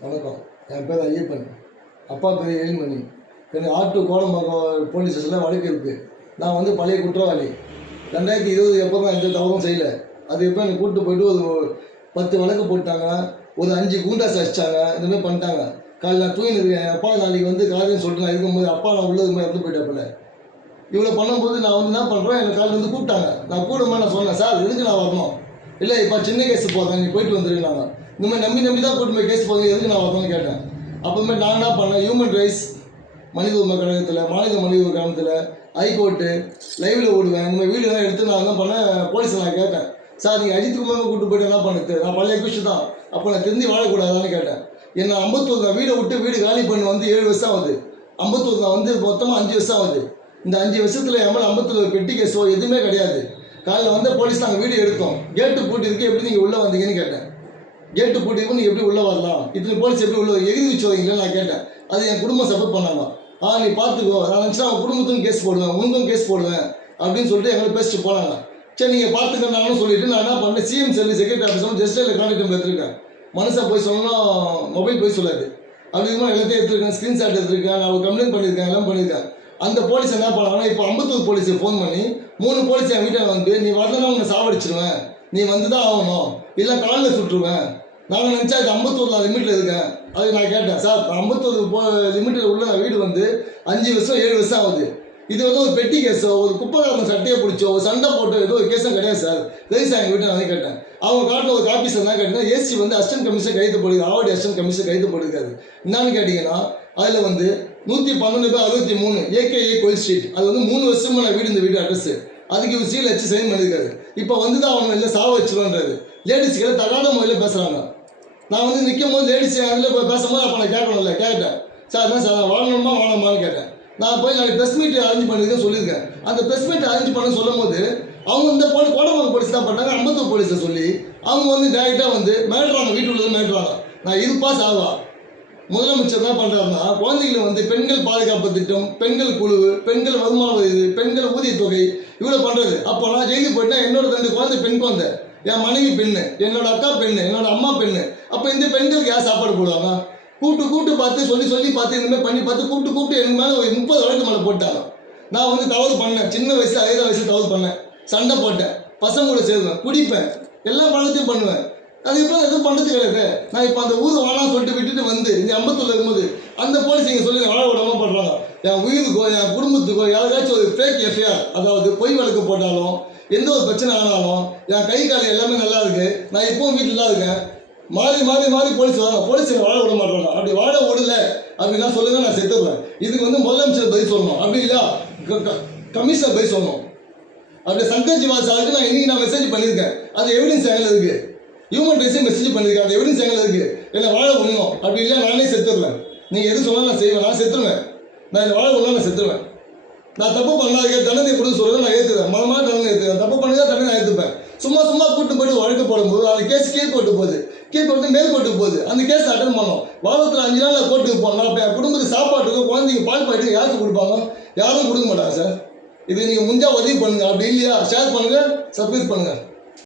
வணக்கம். என் பேர் ஐயப்பன். அப்பா பேர் எழில்மணி. எனக்கு ஆட்டு கோடம்பாக்கம் போலீஸ் ஸ்டேஷனில் வழக்கு இருக்குது. நான் வந்து பழைய குற்றவாளி. 2020 எப்போ நான் எந்த தவறும் செய்யலை. அது எப்போ என்னை கூப்பிட்டு போயிட்டு ஒரு 10 வழக்கு போட்டாங்க. ஒரு 5 கூண்டாஸ் அடிச்சிட்டாங்க. இந்தமாதிரி பண்ணிட்டாங்க. காலையில் நான் தூங்கின்னு இருக்கேன். என் அப்பா நாளைக்கு வந்து காலையில் சொல்லிட்டு நான் இருக்கும்போது அப்பா நான் உள்ளது மாதிரி இறந்து போயிட்டாப்புல. இவ்வளோ பண்ணும்போது நான் வந்து என்ன பண்ணுறேன், எனக்கு காலையில் வந்து கூப்பிட்டாங்க. நான் கூடும்போது நான் சொன்னேன், சார் எதுக்கு நான் வரணும்? இல்லை இப்போ சின்ன கேஸ் போகிறேன், நீ போயிட்டு வந்துருந்தாங்க. இந்த மாதிரி நம்பி தான் கூட்டு போய் கேஸ் போகிறீங்க, எதுக்கு நான் வரணும்னு கேட்டேன். அப்புறமே நான் என்ன பண்ணேன், ஹியூமன் ரைட்ஸ் மனித உரிமை கழகத்தில், மாநில மனித உரிமை கழகத்தில், ஹைகோர்ட்டு லைவில் ஓடுவேன். இந்த மாதிரி வீடியோலாம் எடுத்து நான் என்ன பண்ணேன், போலீஸை நான் கேட்டேன், சார் நீங்கள் அஜித் குமார் கூப்பிட்டு போய்ட்டு என்ன பண்ணுது, நான் பழைய விஷயம் தான், அப்போ நான் திருந்தி வாழக்கூடாதான்னு கேட்டேன். என்ன 51 நான் வீடை விட்டு வீடு காலி பண்ணி வந்து 7 வருஷம் ஆகுது. 51 நான் வந்து மொத்தமாக 5 வருஷம் ஆகுது. இந்த 5 வருஷத்தில் என் மேலே 51 பெட்டி கேஸோ எதுவுமே கிடையாது. காலையில் வந்து போலீஸ் நாங்கள் வீடியோ எடுத்தோம். கேட்டு பூட்டி இருக்கு, எப்படி நீங்கள் உள்ளே வந்தீங்கன்னு கேட்டேன். கேட்டு பூட்டிக்கும் நீங்கள் எப்படி உள்ளே வரலாம், இத்தனை போலீஸ் எப்படி உள்ளே எகிரி வச்சு வரீங்களா நான் கேட்டேன். அது என் குடும்பம் சப்போர்ட் பண்ணாங்க. நீ பார்த்துக்கோ, நான் நினச்சா அவன் குடும்பத்துக்கும் கேஸ் போடுவேன், உனக்கும் கேஸ் போடுவேன் அப்படின்னு சொல்லிட்டு எங்களை பேசிட்டு போனாங்க. சரி நீங்கள் பார்த்துக்கன்னாங்கன்னு சொல்லிட்டு நான் என்ன பண்ணேன், சிஎம் செல்லி செக்ரட்டரி ஆஃபீஸ் ஜஸ்டில் கான்டாக்ட் நம்பர் எடுத்துருக்கேன். மனுஷன் போய் சொன்னால் மொபைல் போய் சொல்லாது. அப்படி இருக்கும்போது எல்லாத்தையும் எடுத்துருக்கேன், ஸ்க்ரீன்ஷாட் எடுத்துருக்கேன், நான் கம்ப்ளைண்ட் பண்ணியிருக்கேன், எல்லாம் பண்ணியிருக்கேன். அந்த போலீஸ் என்ன பண்ணாங்கன்னா, இப்போ 51 போலீஸுக்கு ஃபோன் பண்ணி 3 போலீஸ் என் வீட்டில் வந்து, நீ வரலன்னா உன்னை சாவடிச்சிடுவேன், நீ வந்து தான் ஆகணும், இல்லை காலில் சுட்டுருவேன். நாங்கள் நினச்சா அது 51 லிமிட்டில் இருக்கேன். அது நான் கேட்டேன், சார் 51 லிமிட்டில் உள்ள வீடு வந்து 5 வருஷம் 7 வருஷம் ஆகுது. இது வந்து ஒரு பெட்டி கேஸோ, ஒரு குப்பைக்காரன் சட்டையை பிடிச்சோ, ஒரு சண்டை போட்டோ ஏதோ ஒரு கேஸும் கிடையாது சார். சார் எங்கள் வீட்டை நான் கேட்டேன். அவங்க காட்டில் ஒரு காப்பீஸ் என்ன கேட்டீங்கன்னா, ஏசி வந்து அசிஸ்டன்ட் கமிஷனர் கைது போடுது, ஆவடி அசிஸ்டன்ட் கமிஷனர் கைது போட்டுருக்காரு. என்னன்னு கேட்டிங்கன்னா, அதில் வந்து 112/63 ஏகேஏ கோயில் ஸ்ட்ரீட், அது வந்து 3 வருஷமா நான் வீடு, இந்த வீடு அட்ரஸ், அதுக்கு ஒரு சீல் வச்சு சைன் பண்ணியிருக்காரு. இப்போ வந்து தான் அவங்க இல்லை சாவ வச்சுருவான்றாரு. லேடிஸ்களை தகாத முறையில் பேசுகிறாங்க. நான் வந்து நிற்கும் போது லேடிஸ் அதில் போய் பேசும்போது அப்போ நான் கேட்கணும்ல, கேட்டேன், சார் தான் சார் வாங்கணுமா வாங்கணுமான்னு கேட்டேன். நான் போய் நாளைக்கு ப்ரெஸ் மீட் அரேஞ்ச் பண்ணியிருக்கேன் சொல்லியிருக்கேன். அந்த ப்ரெஸ் மீட் அரேஞ்ச் பண்ண சொல்லும் போது அவங்க இந்த கோடம்பாக்கம் போலீஸ் தான் பண்ணாங்க, 51 போலீஸை சொல்லி அவங்க வந்து டேரெக்டாக வந்து மிரட்டுறாங்க, வீட்டுக்குள்ளே மிரட்டுறாங்க. நான் இருப்பா சாவா. முதலமைச்சர் என்ன பண்ணுறாருன்னா, குழந்தைகளை வந்து பெண்கள் பாதுகாப்பு திட்டம், பெண்கள் குழு, பெண்கள் வருமான வரி, பெண்கள் ஊதியத்தொகை இவ்வளோ பண்ணுறது. அப்போ நான் ஜெயிலுக்கு போயிட்டேன், என்னோட 2 குழந்தை பெண் குழந்தை, என் மனைவி பெண்ணு, என்னோட அக்கா பெண்ணு, என்னோட அம்மா பெண்ணு. அப்போ இந்த பெண்களுக்கு யார் சாப்பாடு போடுவாங்க? கூப்பிட்டு பார்த்து சொல்லி பார்த்து இனிமேல் பண்ணி பார்த்து கூப்பிட்டு எனக்கு மேலே ஒரு 30 வழக்கு மேலே போட்டாங்க. நான் வந்து தவறு பண்ணேன், சின்ன வயசு 5 வயசு தவறு பண்ணேன், சண்டை போட்டேன், பசங்க கூட சேருவேன், குடிப்பேன், எல்லா பழத்தையும் பண்ணுவேன். அதுக்கப்புறம் எதுவும் பண்ணுறது கிடையாது. நான் இப்போ அந்த ஊரை வாழான்னு சொல்லிட்டு விட்டுட்டு வந்து இந்த 51 இருக்கும்போது அந்த போலீஸ் இங்கே சொல்லி வாழ விடாமல் பண்ணுறாங்க. என் உயிருக்கோ என் குடும்பத்துக்கோ யாருக்காச்சும் ஒரு ஃபேக் எஃப்ஐஆர், அதாவது பொய் வழக்கு போட்டாலும் எந்த ஒரு பிரச்சனை ஆனாலும் என் கை கால் எல்லாமே நல்லா இருக்குது, நான் இப்போவும் வீட்டில் தான் இருக்கேன். மாறி போலீஸ் வராங்க, போலீஸ் வாழ விட மாட்டாங்க. அப்படி வாழ விடல அப்படின்னா சொல்லுங்க, நான் செத்துடுவேன். இதுக்கு வந்து முதலமைச்சர் பதில் சொல்லணும், அப்படி இல்லை கமிஷனர் பதில் சொல்லணும். அப்படி சங்கர் ஜிவால் சாருக்கு நான் இன்னைக்கு நான் மெசேஜ் பண்ணியிருக்கேன், அது எவிடன்ஸ் எங்கே இருக்குது. ஹியூமன் ரைட்ஸையும் மெசேஜ் பண்ணியிருக்கேன், அந்த எவிடன்ஸ் எங்கே இருக்குது. என்னை வாழ விடணும், அப்படி இல்லை நானே செத்துடுவேன். நீங்கள் எது சொன்னாலும் நான் செய்வேன், நான் செத்துருவேன். நான் என்னை வாழ விடணும், நான் செத்துருவேன். நான் தப்பு பண்ணாதுக்கு தண்டனை கொடுத்து சொல்லுறது நான் ஏற்றுவேன், மனமாக தண்டனை ஏற்றுவேன். தப்பு பண்ணி தான் தண்டனை நான் ஏற்றுப்பேன். சும்மா கூப்பிட்டு போய்ட்டு வழக்கு போடும்போது அந்த கேஸ் கீழ்கோர்ட்டு போகுது, கீழ்கோர்ட்டு மேல்கோர்ட்டுக்கு போகுது. அந்த கேஸ் அட்டன் பண்ணோம். வாரத்தில் 5 நாள் கோர்ட்டுக்கு போனோம். நான் இப்போ குடும்பத்துக்கு சாப்பாட்டுக்கு குழந்தைங்க பால் பாய்ட்டு யாருக்கு கொடுப்பாங்க? யாரும் கொடுக்க மாட்டாங்க சார். இது நீங்கள் முடிஞ்சால் உதவி பண்ணுங்கள், அப்படி இல்லையா ஷேர் பண்ணுங்கள், சப்ஸ்கிரைப் பண்ணுங்கள்.